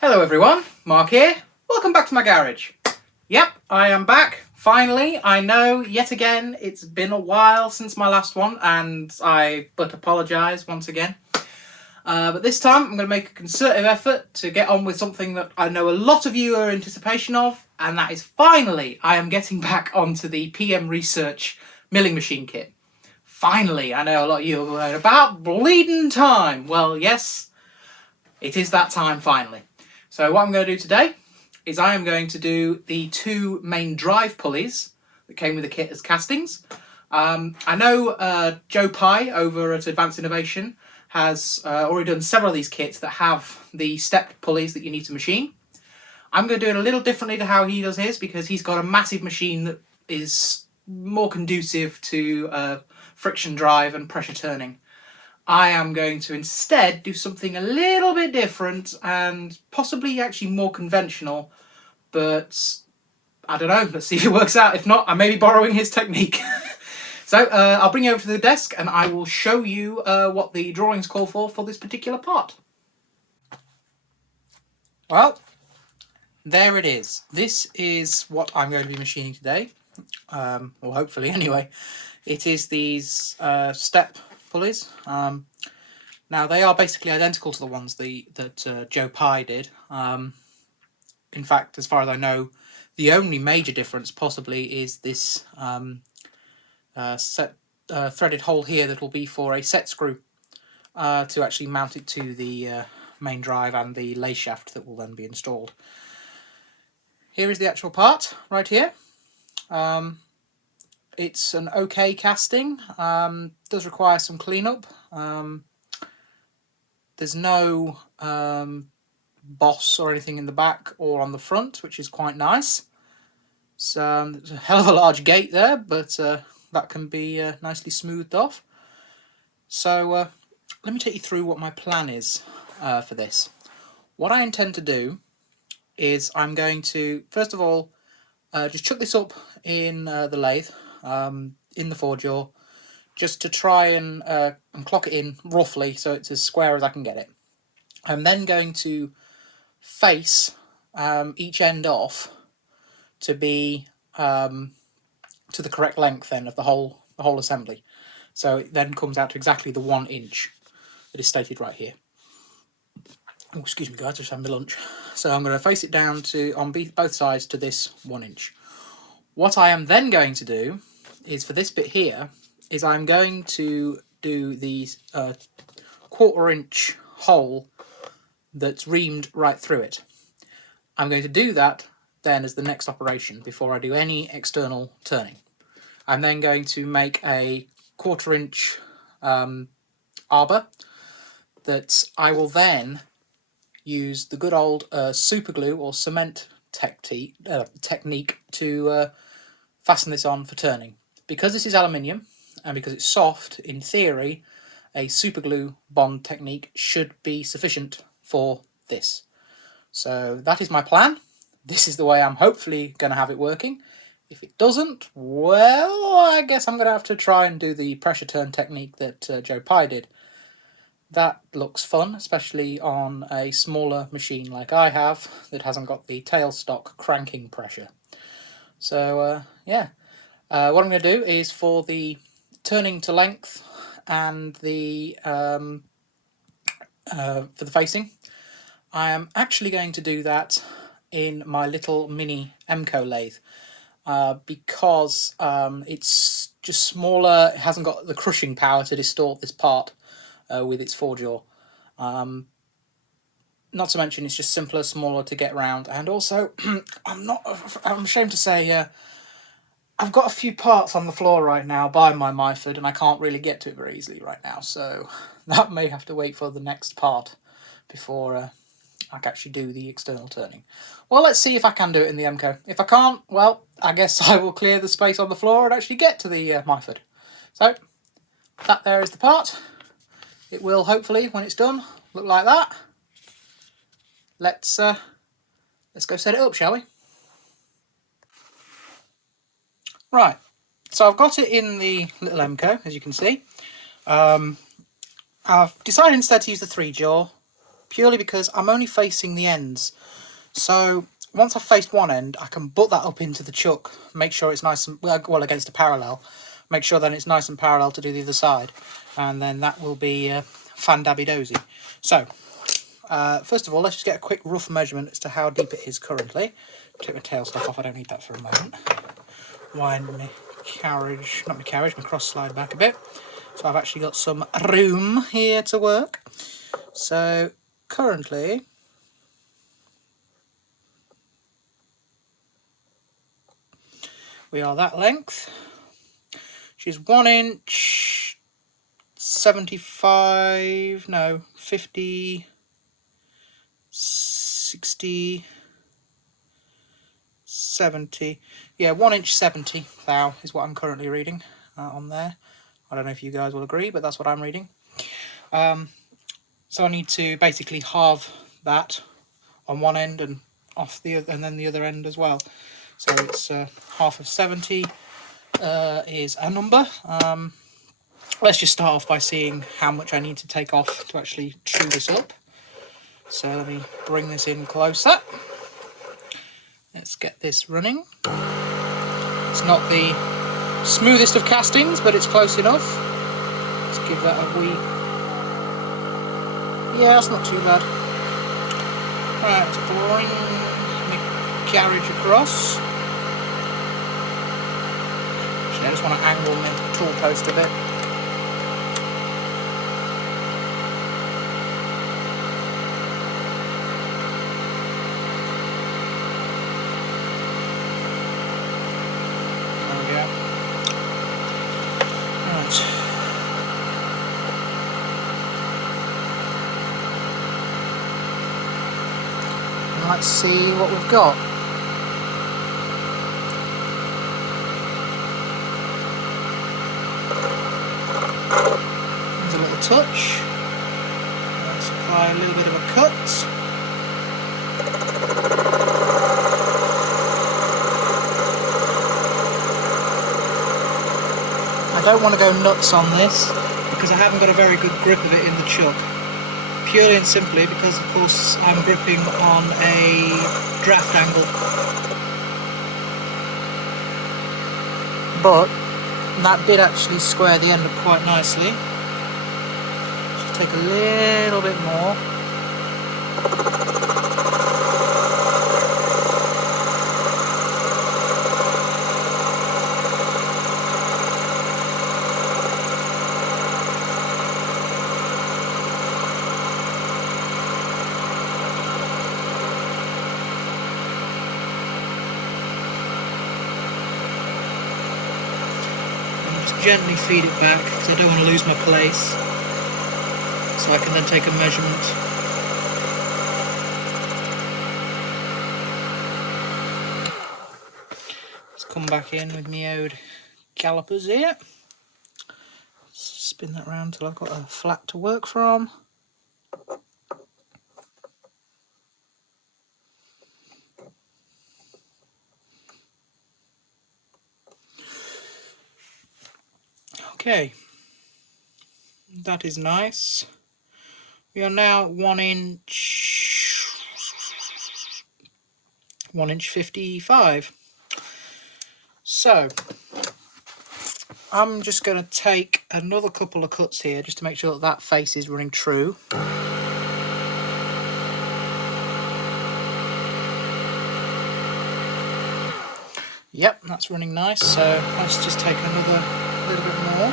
Hello everyone, Mark here. Welcome back to my garage. Yep, I am back. Finally, I know, yet again, it's been a while since my last one, and I but apologise once again. But this time, I'm going to make a concerted effort to get on with something that I know a lot of you are in anticipation of, and that is finally, I am getting back onto the PM Research milling machine kit. Finally, I know a lot of you are going, about bleeding time. Well, yes, it is that time finally. So what I'm going to do today is I am going to do the two main drive pulleys that came with the kit as castings. I know Joe Pye over at Advanced Innovation has already done several of these kits that have the stepped pulleys that you need to machine. I'm going to do it a little differently to how he does his because he's got a massive machine that is more conducive to friction drive and pressure turning. I am going to instead do something a little bit different and possibly actually more conventional, but I don't know, let's see if it works out. If not, I may be borrowing his technique. So I'll bring you over to the desk and I will show you what the drawings call for this particular part. Well, there it is. This is what I'm going to be machining today, or hopefully anyway. It is these step pulleys. Now they are basically identical to the ones that Joe Pye did. In fact, as far as I know, the only major difference possibly is this threaded hole here that will be for a set screw to actually mount it to the main drive and the lay shaft that will then be installed. Here is the actual part right here. It's an okay casting, does require some cleanup. There's no boss or anything in the back or on the front, which is quite nice. So there's a hell of a large gate there, but that can be nicely smoothed off. So let me take you through what my plan is for this. What I intend to do is I'm going to, first of all, just chuck this up in the lathe, in the forge yaw, just to try and clock it in roughly so it's as square as I can get it. I'm then going to face each end off to be to the correct length then of the whole assembly. So it then comes out to exactly the 1 inch that is stated right here. Oh, excuse me guys, just having my lunch. So I'm going to face it down to on both sides to this 1 inch. What I am then going to do is for this bit here is I'm going to do the 1/4 inch hole that's reamed right through it. I'm going to do that then as the next operation before I do any external turning. I'm then going to make a 1/4 inch arbor that I will then use the good old super glue or cement technique to fasten this on for turning. Because this is aluminium and because it's soft, in theory, a super glue bond technique should be sufficient for this. So that is my plan. This is the way I'm hopefully going to have it working. If it doesn't, well, I guess I'm going to have to try and do the pressure turn technique that Joe Pye did. That looks fun, especially on a smaller machine like I have that hasn't got the tailstock cranking pressure. So yeah, what I'm going to do is for the turning to length and the for the facing, I am actually going to do that in my little mini Emco lathe because it's just smaller. It hasn't got the crushing power to distort this part with its forge yaw. Not to mention it's just simpler, smaller to get around, and also I'm ashamed to say I've got a few parts on the floor right now by my Myford and I can't really get to it very easily right now, so that may have to wait for the next part before I can actually do the external turning. Well, let's see if I can do it in the Emco. If I can't, well, I guess I will clear the space on the floor and actually get to the Myford. So that there is the part. It will hopefully, when it's done, look like that. Let's go set it up, shall we? Right, so I've got it in the little Emco, as you can see. I've decided instead to use the 3 jaw purely because I'm only facing the ends. So once I've faced one end, I can butt that up into the chuck, make sure it's nice and, well, against a parallel, make sure then it's nice and parallel to do the other side, and then that will be fan-dabby-dozy. So, first of all, let's just get a quick rough measurement as to how deep it is currently. Take my tail stuff off, I don't need that for a moment. Wind my carriage, not my carriage, my cross slide back a bit. So I've actually got some room here to work. So, currently, we are that length. She's 1 inch 75, no, 50, 60, 70. Yeah, 1 inch 70 thou is what I'm currently reading on there. I don't know if you guys will agree, but that's what I'm reading. So I need to basically halve that on one end and off the other, and then the other end as well. So it's half of 70 is a number. Let's just start off by seeing how much I need to take off to actually chew this up. So let me bring this in closer. Let's get this running. It's not the smoothest of castings, but it's close enough. Let's give that a wee... Yeah, that's not too bad. Right, let's bring the carriage across. Actually, I just want to angle my tool post a bit. Let's see what we've got. There's a little touch. Let's apply a little bit of a cut. I don't want to go nuts on this because I haven't got a very good grip of it in the chuck. Purely and simply because, of course, I'm gripping on a draft angle. But that did actually square the end up quite nicely. Just take a little bit more. Gently feed it back because I don't want to lose my place, so I can then take a measurement. Let's come back in with my old calipers here. Spin that round till I've got a flat to work from. Okay, that is nice. We are now 1 inch 55. So I'm just going to take another couple of cuts here just to make sure that that face is running true. Yep, that's running nice, so let's just take another little bit more.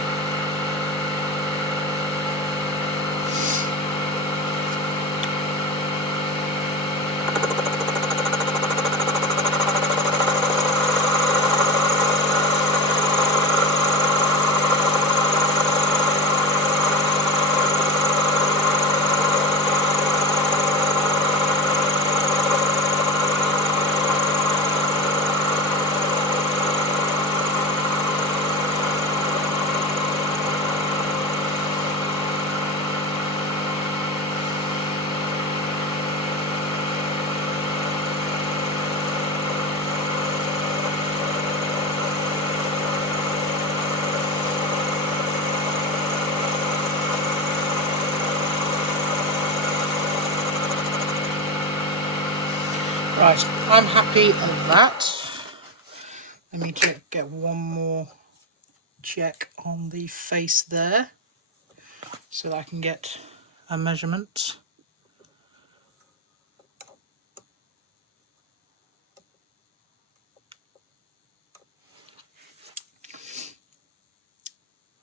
Right, I'm happy with that. Let me get one more check on the face there so that I can get a measurement.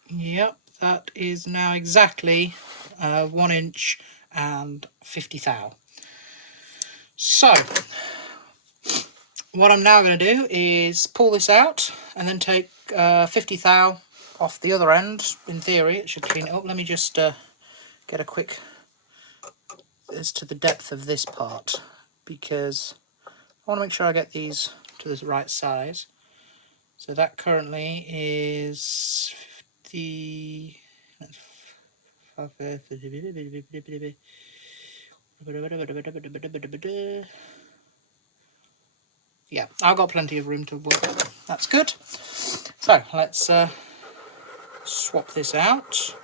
Yep, that is now exactly 1 inch and 50 thou. So what I'm now going to do is pull this out and then take 50 thou off the other end. In theory it should clean it up. Let me just get a quick as to the depth of this part, because I want to make sure I get these to the right size. So that currently is 50. Yeah, I've got plenty of room to work with. That's good. So let's swap this out.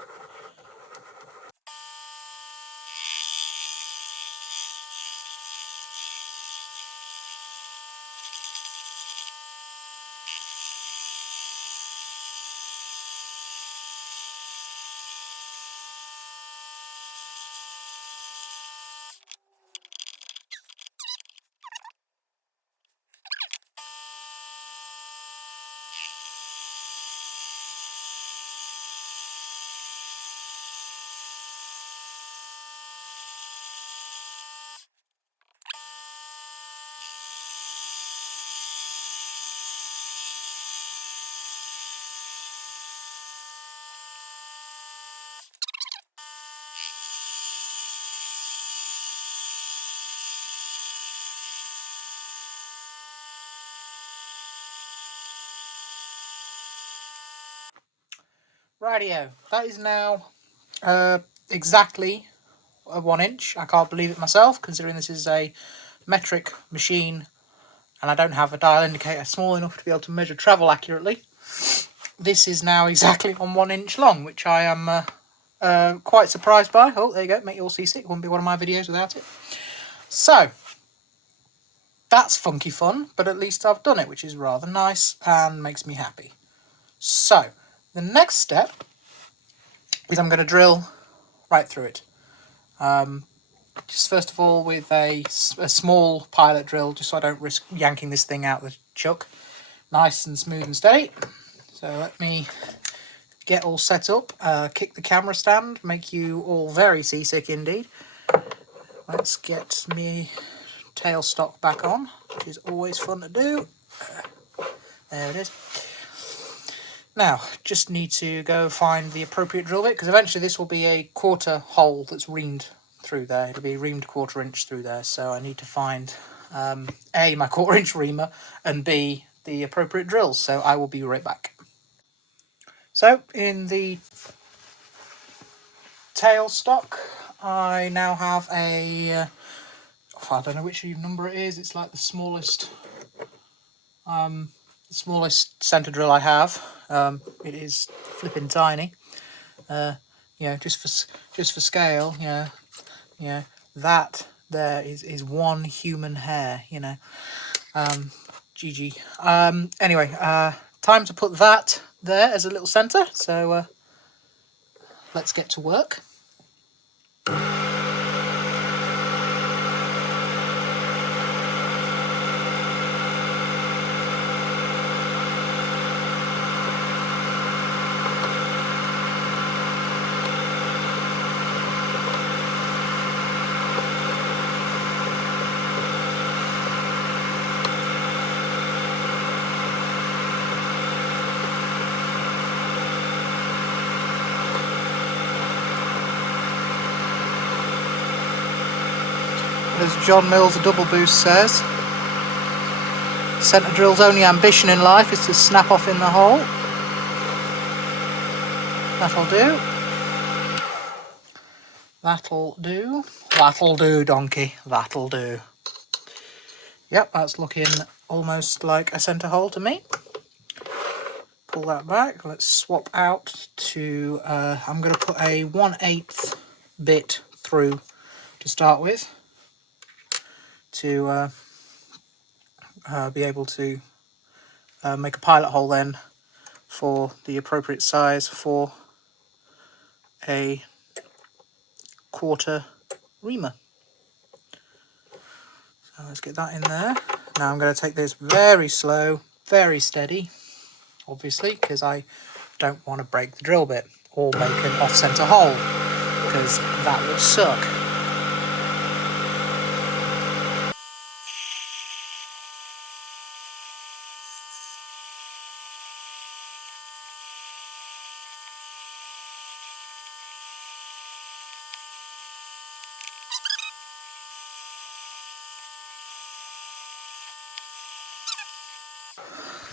Rightio, that is now exactly 1 inch. I can't believe it myself, considering this is a metric machine and I don't have a dial indicator small enough to be able to measure travel accurately. This is now exactly on 1 inch long, which I am quite surprised by. Oh, there you go, make you all seasick. Wouldn't be one of my videos without it. So that's funky fun, but at least I've done it, which is rather nice and makes me happy. So the next step is I'm going to drill right through it. Just first of all with a small pilot drill, just so I don't risk yanking this thing out the chuck. Nice and smooth and steady. So let me get all set up, kick the camera stand, make you all very seasick indeed. Let's get me tailstock back on, which is always fun to do. There it is. Now, just need to go find the appropriate drill bit, because eventually this will be a quarter hole that's reamed through there. It'll be reamed 1/4 inch through there, so I need to find A, my 1/4 inch reamer, and B, the appropriate drills. So I will be right back. So in the tailstock, I now have a I don't know which number it is. It's like the smallest center drill I have. It is flipping tiny. Just for scale, that there is one human hair, GG. Anyway, time to put that there as a little center. So let's get to work. As John Mills, a double boost, says, centre drill's only ambition in life is to snap off in the hole. That'll do. That'll do. That'll do, donkey. That'll do. Yep, that's looking almost like a centre hole to me. Pull that back. Let's swap out to, I'm going to put a 1/8 bit through to start with, to be able to make a pilot hole then for the appropriate size for a quarter reamer. So let's get that in there. Now I'm going to take this very slow, very steady, obviously, because I don't want to break the drill bit or make an off-centre hole, because that would suck.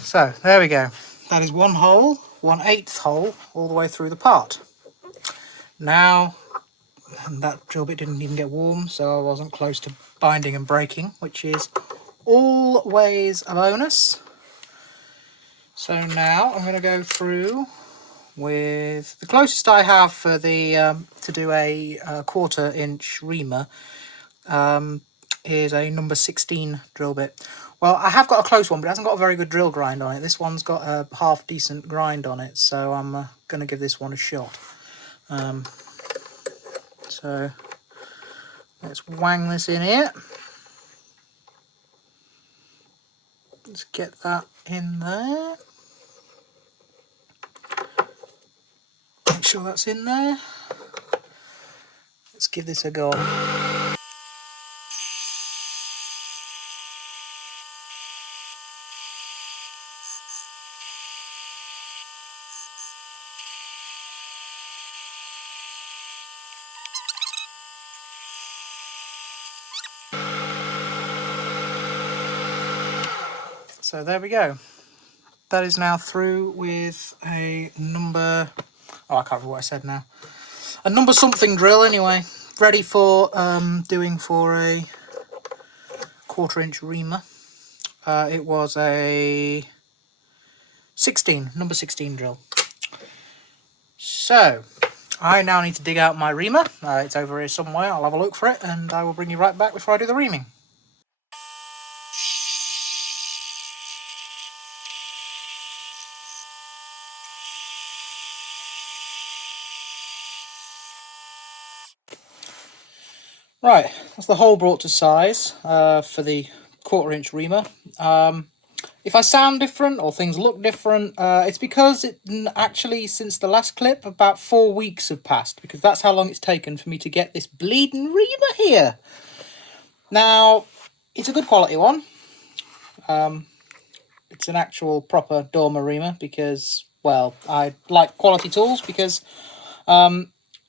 So there we go. That is one hole, 1/8 hole, all the way through the part. Now, and that drill bit didn't even get warm, so I wasn't close to binding and breaking, which is always a bonus. So now I'm going to go through with the closest I have for the to do a 1/4 inch reamer is a number 16 drill bit. Well, I have got a close one, but it hasn't got a very good drill grind on it. This one's got a half decent grind on it, so I'm going to give this one a shot. So let's wang this in here. Let's get that in there. Make sure that's in there. Let's give this a go. So there we go. That is now through with a number... Oh, I can't remember what I said now. A number something drill anyway. Ready for doing for a 1/4 inch reamer. It was a 16, number 16 drill. So, I now need to dig out my reamer. It's over here somewhere. I'll have a look for it and I will bring you right back before I do the reaming. Right, that's the hole brought to size for the 1/4 inch reamer. If I sound different or things look different, it's because actually since the last clip about 4 weeks have passed, because that's how long it's taken for me to get this bleeding reamer here. Now, it's a good quality one. It's an actual proper dormer reamer because, well, I like quality tools because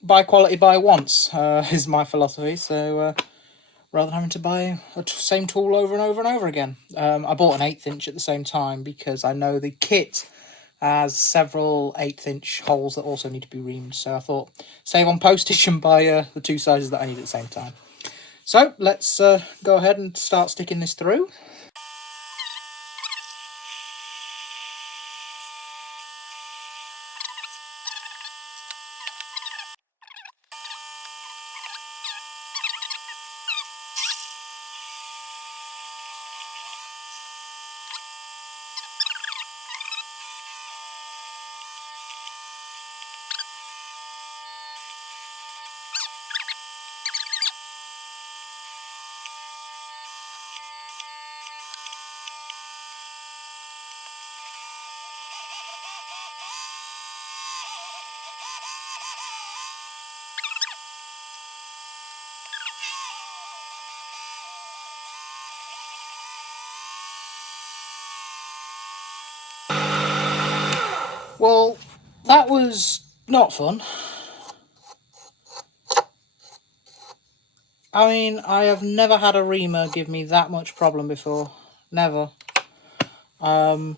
buy quality, buy once is my philosophy. So rather than having to buy the same tool over and over and over again. I bought an 1/8 inch at the same time because I know the kit has several 1/8 inch holes that also need to be reamed. So I thought, save on postage and buy the 2 sizes that I need at the same time. So let's go ahead and start sticking this through. Well, that was not fun. I mean, I have never had a reamer give me that much problem before. Never. Oh,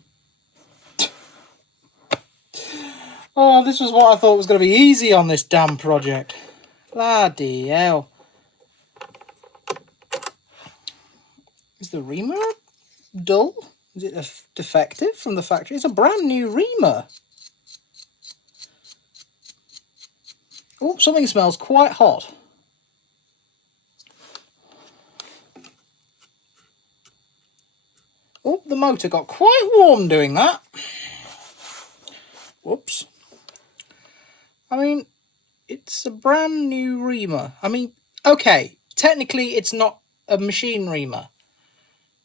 this was what I thought was going to be easy on this damn project. Bloody hell. Is the reamer dull? Is it defective from the factory? It's a brand new reamer. Oh, something smells quite hot. Oh, the motor got quite warm doing that. Whoops. I mean, it's a brand new reamer. I mean, okay, technically it's not a machine reamer,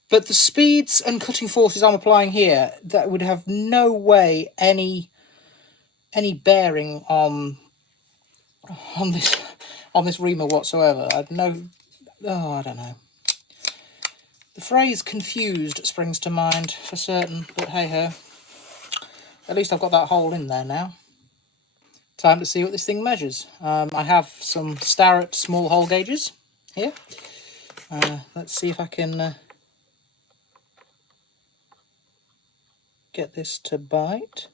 but the speeds and cutting forces I'm applying here, that would have no way any bearing on this reamer whatsoever. I don't know. The phrase confused springs to mind for certain, but hey ho. At least I've got that hole in there now. Time to see what this thing measures. I have some Starrett small hole gauges here. Let's see if I can get this to bite.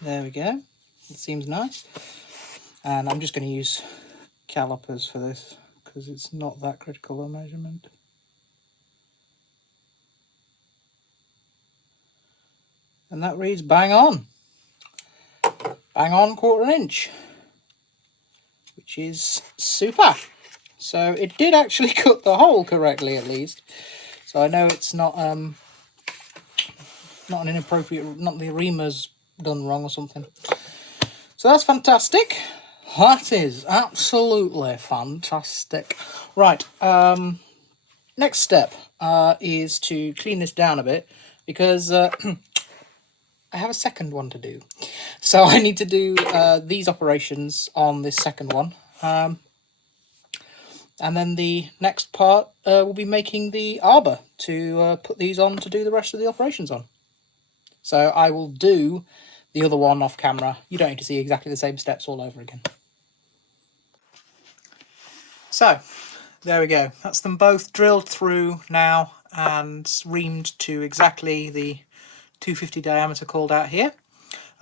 There we go. It seems nice. And I'm just going to use calipers for this because it's not that critical a measurement. And that reads bang on. Bang on 1/4 inch. Which is super. So it did actually cut the hole correctly at least. So I know it's not an inappropriate, not the reamer's done wrong or something. So that's fantastic. That is absolutely fantastic. Right, next step is to clean this down a bit because I have a second one to do. So I need to do these operations on this second one. And then the next part will be making the arbor to put these on to do the rest of the operations on. So I will do the other one off camera. You don't need to see exactly the same steps all over again. So there we go. That's them both drilled through now and reamed to exactly the 250 diameter called out here.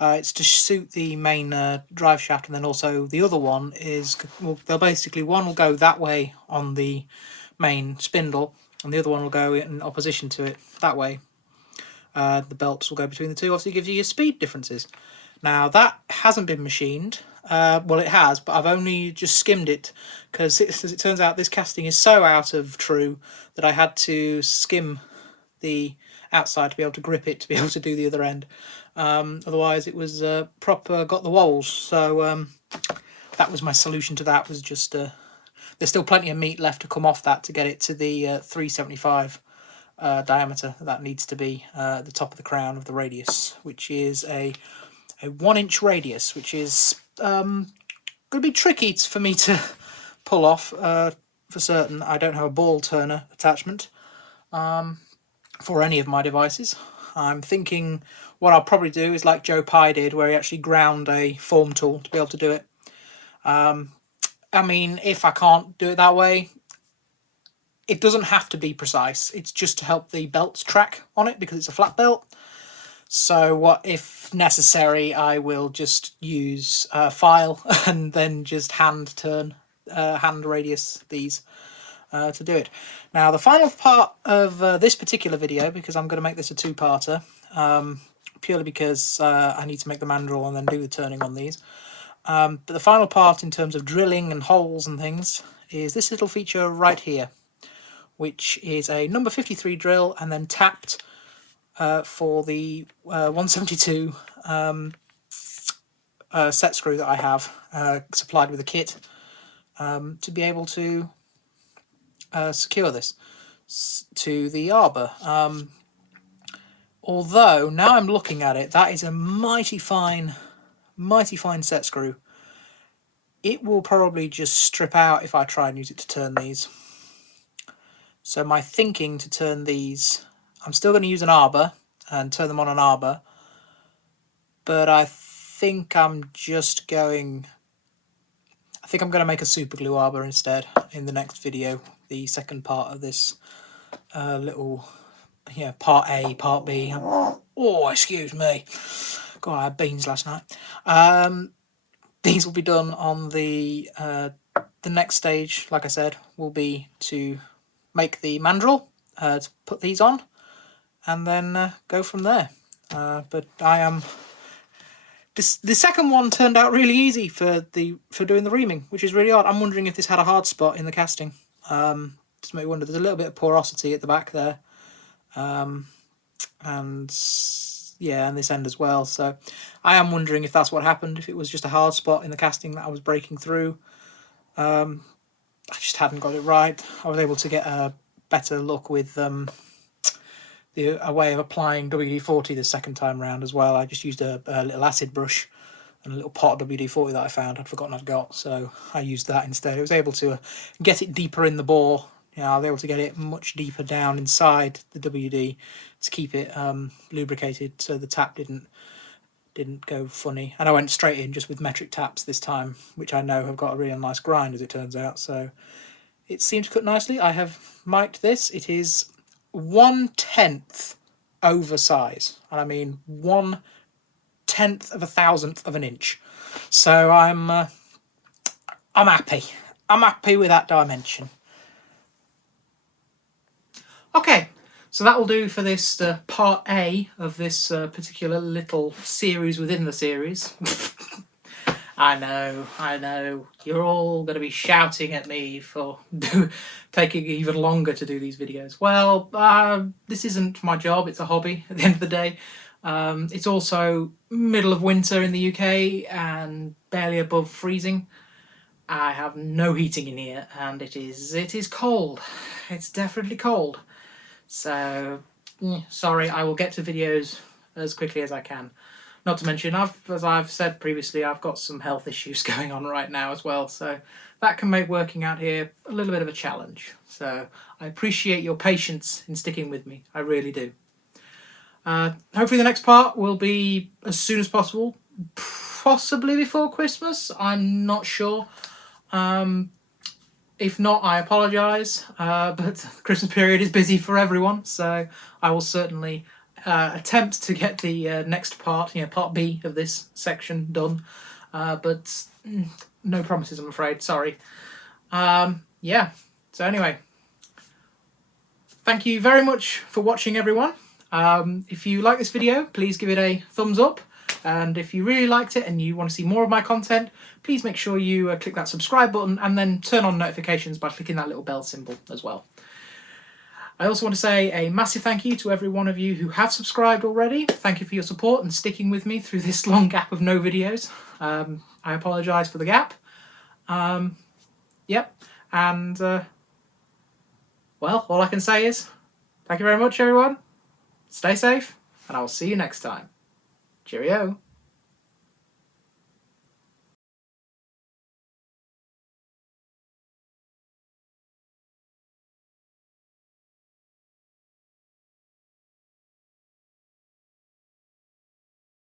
It's to suit the main drive shaft, and then also the other one is, well, they'll basically, one will go that way on the main spindle and the other one will go in opposition to it that way. The belts will go between the two, obviously gives you your speed differences. Now that hasn't been machined. Well, it has, but I've only just skimmed it because as it turns out this casting is so out of true that I had to skim the outside to be able to grip it to be able to do the other end. Otherwise it was proper got the walls. So that was my solution to that, was just there's still plenty of meat left to come off that to get it to the 375 diameter that needs to be at the top of the crown of the radius, which is a 1 inch radius, which is going to be tricky for me to pull off for certain. I don't have a ball turner attachment for any of my devices. I'm thinking what I'll probably do is like Joe Pye did, where he actually ground a form tool to be able to do it. I mean, if I can't do it that way, it doesn't have to be precise. It's just to help the belts track on it because it's a flat belt. So what, if necessary, I will just use file and then just hand turn, hand radius these to do it. Now the final part of this particular video, because I'm going to make this a two-parter, purely because I need to make the mandrel and then do the turning on these. But the final part in terms of drilling and holes and things is this little feature right here, which is a number 53 drill and then tapped for the 172 set screw that I have supplied with a kit to be able to secure this to the arbor. Although now I'm looking at it, that is a mighty fine set screw. It will probably just strip out if I try and use it to turn these. So my thinking to turn these, I'm still going to use an arbor and turn them on an arbor, but I think I'm going to make a super glue arbor instead in the next video, the second part of this little, part A, part B. Oh, excuse me. God, I had beans last night. These will be done on the next stage, like I said, will be to make the mandrel to put these on, and then go from there. But the second one turned out really easy for doing the reaming, which is really odd. I'm wondering if this had a hard spot in the casting. Just make me wonder. There's a little bit of porosity at the back there, and yeah, and this end as well. So I am wondering if that's what happened. If it was just a hard spot in the casting that I was breaking through. I just hadn't got it right. I was able to get a better look with a way of applying WD-40 the second time round as well. I just used a little acid brush and a little pot of WD-40 that I found. I'd forgotten I'd got, so I used that instead. It was able to get it deeper in the bore. I was able to get it much deeper down inside the WD to keep it lubricated, so the tap didn't go funny. And I went straight in just with metric taps this time, which I know have got a really nice grind as it turns out. So it seems to cut nicely. I have mic'd this. It is 1/10 over size, and I mean 1/10 of a thousandth of an inch. So I'm happy. I'm happy with that dimension. Okay, so that will do for this part A of this particular little series within the series. I know. You're all going to be shouting at me for taking even longer to do these videos. Well, this isn't my job. It's a hobby at the end of the day. It's also middle of winter in the UK and barely above freezing. I have no heating in here, and it is cold. It's definitely cold. So, sorry, I will get to videos as quickly as I can. Not to mention, as I've said previously, I've got some health issues going on right now as well, so that can make working out here a little bit of a challenge. So I appreciate your patience in sticking with me. I really do. Hopefully the next part will be as soon as possible, possibly before Christmas. I'm not sure. If not, I apologise, but the Christmas period is busy for everyone, so I will certainly attempt to get the next part, part B of this section done, but no promises, I'm afraid, sorry. Yeah, so anyway, thank you very much for watching, everyone. If you like this video, please give it a thumbs up. And if you really liked it and you want to see more of my content, please make sure you click that subscribe button and then turn on notifications by clicking that little bell symbol as well. I also want to say a massive thank you to every one of you who have subscribed already. Thank you for your support and sticking with me through this long gap of no videos. I apologise for the gap. Yep. And, well, all I can say is thank you very much, everyone. Stay safe, and I will see you next time. Cheerio.